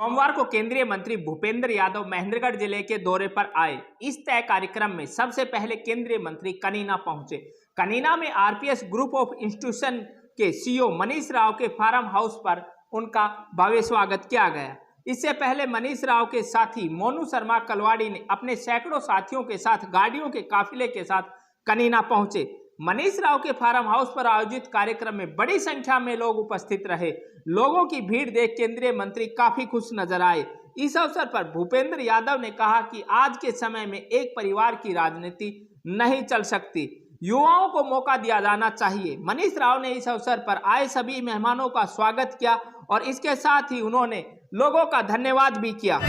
सोमवार को केंद्रीय मंत्री भूपेंद्र यादव महेंद्रगढ़ जिले के दौरे पर आए। इस तय कार्यक्रम में सबसे पहले केंद्रीय मंत्री कनीना पहुंचे। कनीना में आरपीएस ग्रुप ऑफ इंस्टीट्यूशन के सीईओ मनीष राव के फार्म हाउस पर उनका भव्य स्वागत किया गया। इससे पहले मनीष राव के साथी मोनू शर्मा कलवाड़ी ने अपने सैकड़ों साथियों के साथ गाड़ियों के काफिले के साथ कनीना पहुंचे। मनीष राव के फार्म हाउस पर आयोजित कार्यक्रम में बड़ी संख्या में लोग उपस्थित रहे। लोगों की भीड़ देख केंद्रीय मंत्री काफी खुश नजर आए। इस अवसर पर भूपेंद्र यादव ने कहा कि आज के समय में एक परिवार की राजनीति नहीं चल सकती, युवाओं को मौका दिया जाना चाहिए। मनीष राव ने इस अवसर पर आए सभी मेहमानों का स्वागत किया और इसके साथ ही उन्होंने लोगों का धन्यवाद भी किया।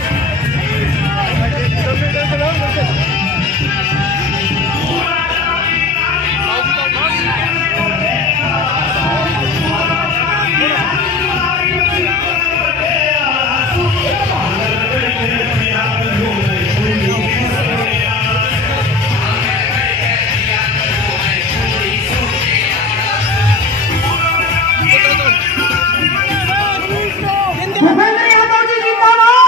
भूपेंद्र यादव जी जिंदाबाद।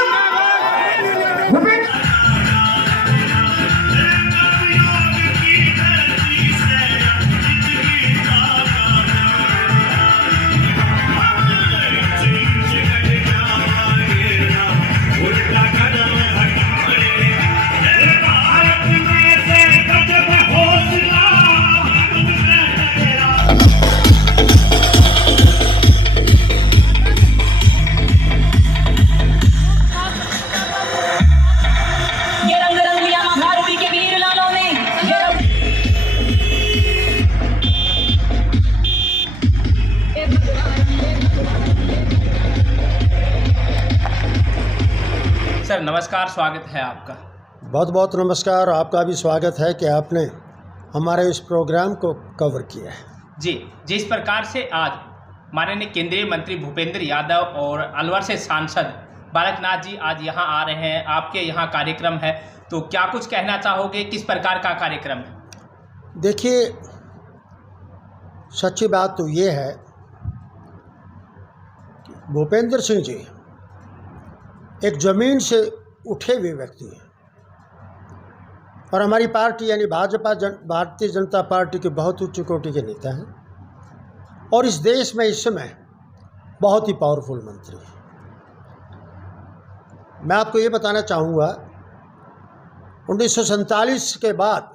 सर नमस्कार, स्वागत है आपका। बहुत बहुत नमस्कार। आपका भी स्वागत है कि आपने हमारे इस प्रोग्राम को कवर किया है। जी, जिस प्रकार से आज माननीय केंद्रीय मंत्री भूपेंद्र यादव और अलवर से सांसद बालकनाथ जी आज यहाँ आ रहे हैं, आपके यहाँ कार्यक्रम है, तो क्या कुछ कहना चाहोगे, किस प्रकार का कार्यक्रम है? देखिए, सच्ची बात तो ये है कि भूपेंद्र सिंह जी एक ज़मीन से उठे हुए व्यक्ति हैं और हमारी पार्टी यानी भारतीय जनता पार्टी के बहुत उच्च कोटि के नेता हैं और इस देश में इस समय बहुत ही पावरफुल मंत्री हैं। मैं आपको ये बताना चाहूँगा, 1947 के बाद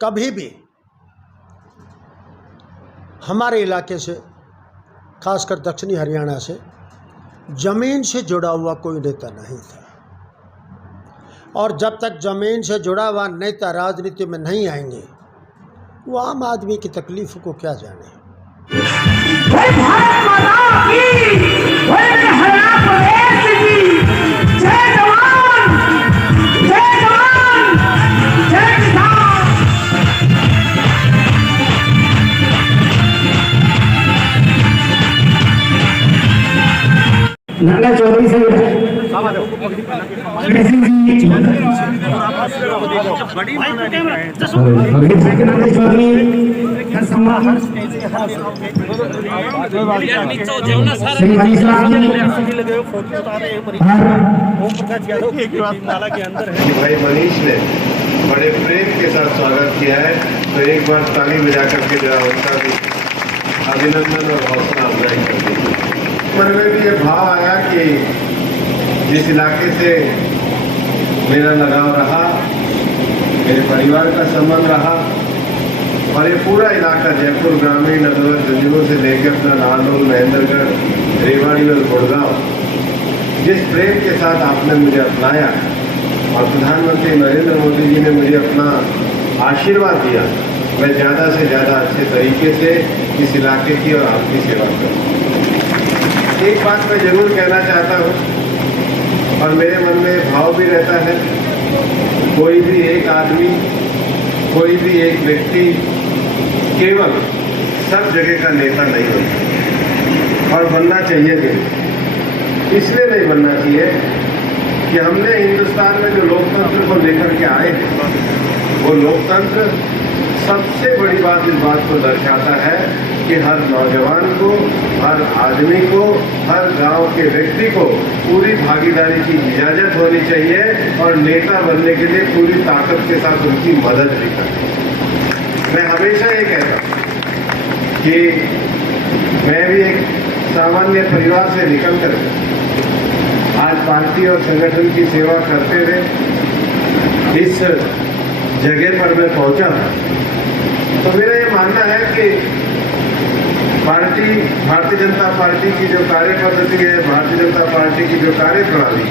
कभी भी हमारे इलाके से, खासकर दक्षिणी हरियाणा से, ज़मीन से जुड़ा हुआ कोई नेता नहीं था और जब तक ज़मीन से जुड़ा हुआ नेता राजनीति में नहीं आएंगे, वो आम आदमी की तकलीफ को क्या जाने। नाना चौधरी से भाई मनीष ने बड़े प्रेम के साथ स्वागत किया है, तो एक बार ताली बजा करके जरा उनका भी अभिनंदन और हौसला अफजाई कर दीजिए। मन में भी ये भाव आया कि जिस इलाके से मेरा लगाव रहा, मेरे परिवार का संबंध रहा और ये पूरा इलाका जयपुर ग्रामीण, अलवर, झुंझुनू से लेकर अपना नारनौल, महेंद्रगढ़, रेवाड़ी और गुड़गांव, जिस प्रेम के साथ आपने मुझे अपनाया और प्रधानमंत्री नरेंद्र मोदी जी ने मुझे अपना आशीर्वाद दिया, मैं ज़्यादा से ज़्यादा अच्छे तरीके से इस इलाके की और आपकी सेवा करूँ। एक बात मैं जरूर कहना चाहता हूँ और मेरे मन में भाव भी रहता है, कोई भी एक आदमी, कोई भी एक व्यक्ति केवल सब जगह का नेता नहीं होता और बनना चाहिए भी। इसलिए नहीं बनना चाहिए कि हमने हिंदुस्तान में जो लोकतंत्र को लेकर के आए हैं, वो लोकतंत्र सबसे बड़ी बात इस बात को दर्शाता है कि हर नौजवान को, हर आदमी को, हर गांव के व्यक्ति को पूरी भागीदारी की इजाजत होनी चाहिए और नेता बनने के लिए पूरी ताकत के साथ उनकी मदद भी करनी। मैं हमेशा ये कहता हूं कि मैं भी एक सामान्य परिवार से निकलकर आज पार्टी और संगठन की सेवा करते हुए इस जगह पर मैं पहुंचा, तो मेरा ये मानना है कि भारतीय जनता पार्टी की जो कार्य पद्धति है, भारतीय जनता पार्टी की जो कार्य प्रणाली,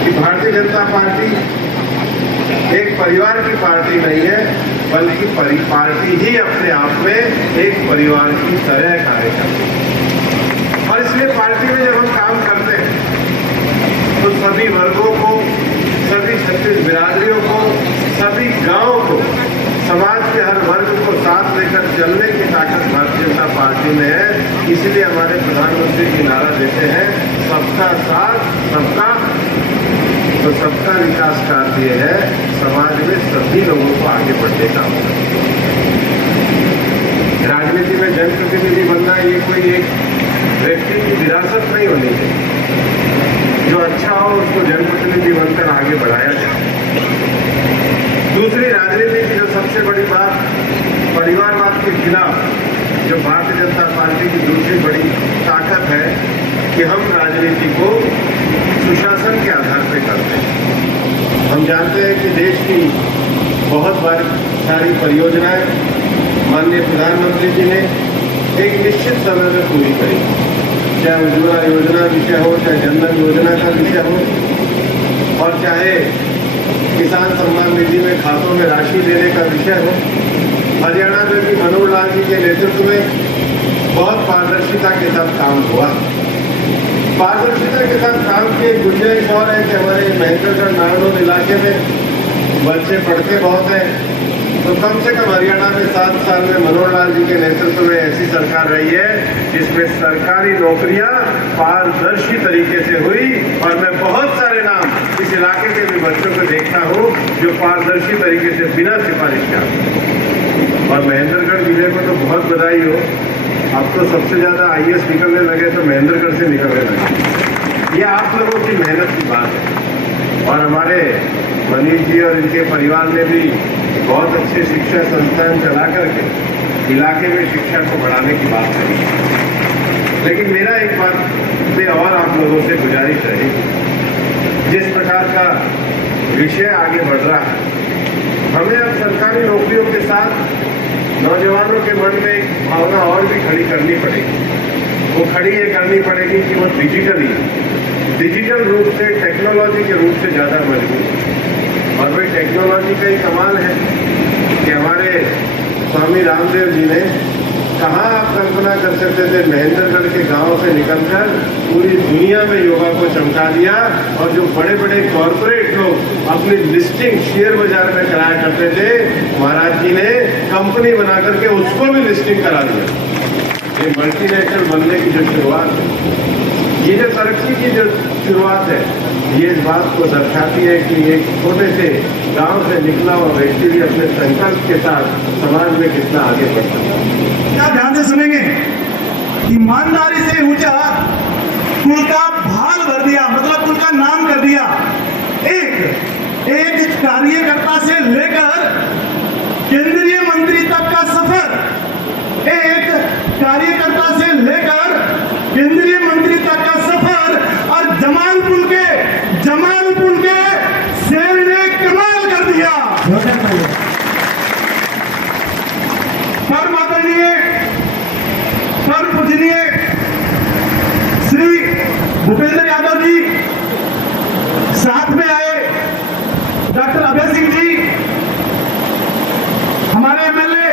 कि भारतीय जनता पार्टी एक परिवार की पार्टी नहीं है, बल्कि पार्टी ही अपने आप में एक परिवार की तरह कार्य करती है। और इसलिए पार्टी में जब हम काम करते हैं तो सभी वर्गों को, सभी छत्तीस बिरादरियों को, सभी गांवों को, समाज के हर वर्ग को साथ लेकर चलने की ताकत भारतीय जनता पार्टी में है। इसलिए हमारे प्रधानमंत्री की नारा देते हैं, सबका साथ सबका, तो सबका विकास कार्य है समाज में सभी लोगों को आगे बढ़ने का। राजनीति में जनप्रतिनिधि बनना ये कोई एक व्यक्ति की विरासत नहीं होनी चाहिए। जो अच्छा हो उसको जनप्रतिनिधि बनकर आगे बढ़ाया जाए। दूसरी राजनीति की जो सबसे बड़ी बात, परिवारवाद के खिलाफ जो भारतीय जनता पार्टी की दूसरी बड़ी ताकत है कि हम राजनीति को सुशासन के आधार पर करते हैं। हम जानते हैं कि देश की बहुत सारी परियोजनाएं माननीय प्रधानमंत्री जी ने एक निश्चित समय में पूरी करी, चाहे उज्ज्वला योजना विषय हो, चाहे जनधन योजना का विषय हो, और चाहे किसान सम्मान निधि में खातों में राशि देने का विषय हो। हरियाणा में भी मनोहर लाल जी के नेतृत्व में बहुत पारदर्शिता के साथ काम हुआ। पारदर्शिता के साथ काम की गुंजाइश और है कि हमारे महेंद्रगढ़ नारनौल इलाके में बच्चे पढ़ते बहुत हैं, तो कम से कम हरियाणा में 7 साल में मनोहर लाल जी के नेतृत्व में ऐसी सरकार रही है जिसमें सरकारी नौकरियां पारदर्शी तरीके से हुई। और मैं बहुत सारे नाम इस इलाके के भी बच्चों को देखता हूं जो पारदर्शी तरीके से बिना सिफारिश के आते। और महेंद्रगढ़ जिले को तो बहुत बधाई हो, अब तो सबसे ज्यादा IAS निकलने लगे तो महेंद्रगढ़ से निकलने लगे। ये आप लोगों की मेहनत की बात है। और हमारे मनीष जी और इनके परिवार ने भी बहुत अच्छे शिक्षा संस्थान चला करके इलाके में शिक्षा को बढ़ाने की बात करी। लेकिन मेरा एक बात पे और आप लोगों से गुजारिश रहेगी, जिस प्रकार का विषय आगे बढ़ रहा है, हमें अब सरकारी नौकरियों के साथ नौजवानों के मन में एक भावना और भी खड़ी करनी पड़ेगी। वो खड़ी ये करनी पड़ेगी कि वो डिजिटल रूप से, टेक्नोलॉजी के रूप से ज़्यादा मजबूत। और भाई टेक्नोलॉजी का ही कमाल है कि हमारे स्वामी रामदेव जी ने कहाँ आप कल्पना कर सकते थे, महेंद्रगढ़ के गांव से निकलकर पूरी दुनिया में योगा को चमका दिया। और जो बड़े बड़े कॉरपोरेट लोग अपनी लिस्टिंग शेयर बाजार में कराया करते थे, महाराज जी ने कंपनी बना करके उसको भी लिस्टिंग करा दिया। ये मल्टीनेशनल बनने की जो शुरुआत है, ये जो तरक्की की जो शुरुआत है, ये इस बात को दर्शाती है कि एक छोटे से गांव से निकला हुआ व्यक्ति भी अपने संकल्प के साथ समाज में कितना आगे बढ़ सकता है। क्या ध्यान से सुनेंगे, ईमानदारी से ऊंचा कुल का भाल भर दिया, मतलब कुल का नाम कर दिया। एक कार्यकर्ता से लेकर केंद्रीय मंत्री तक का सफर, एक कार्यकर्ता से लेकर केंद्रीय मंत्री तक का सफर, और जमालपुर के शेर ने कमाल कर दिया। परम आदरणीय, परम पूजनीय श्री भूपेंद्र यादव जी, साथ में आए डॉक्टर अभय सिंह जी, हमारे MLA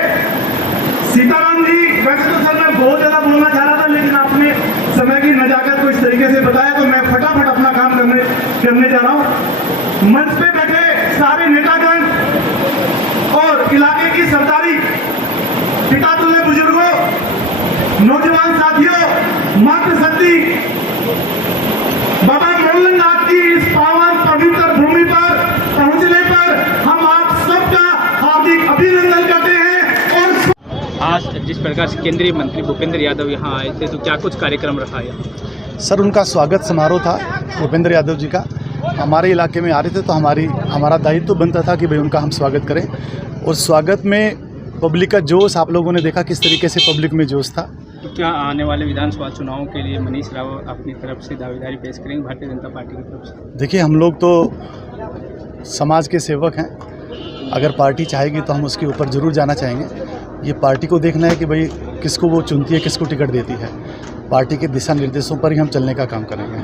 सीताराम जी। वैसे तो सर मैं बहुत ज्यादा बोलना चाह रहा था, लेकिन आपने समय की नजाकत को इस तरीके से बताया तो मैं फटाफट अपना काम करने जा रहा हूं। मंच पे बैठे सारे नेतागण और इलाके की सरदारी, पितातुल्य बुजुर्गों, नौजवान साथियों, मातृशक्ति, बाबा मोहनलाल की इस पावन पवित्र भूमि पर पहुंचने पर हम आप सबका हार्दिक अभिनंदन करते हैं। और आज जिस प्रकार से केंद्रीय मंत्री भूपेंद्र यादव यहाँ आए थे, तो क्या कुछ कार्यक्रम रखा है? सर, उनका स्वागत समारोह था भूपेंद्र यादव जी का। हमारे इलाके में आ रहे थे तो हमारा दायित्व बनता था कि भाई उनका हम स्वागत करें। उस स्वागत में पब्लिक का जोश आप लोगों ने देखा, किस तरीके से पब्लिक में जोश था। तो क्या आने वाले विधानसभा चुनावों के लिए मनीष रावत अपनी तरफ से दावेदारी पेश करेंगे भारतीय जनता पार्टी की तरफ से? देखिए, हम लोग तो समाज के सेवक हैं। अगर पार्टी चाहेगी तो हम उसके ऊपर ज़रूर जाना चाहेंगे। ये पार्टी को देखना है कि भाई किसको वो चुनती है, किसको टिकट देती है। पार्टी के दिशा निर्देशों पर ही हम चलने का काम करेंगे।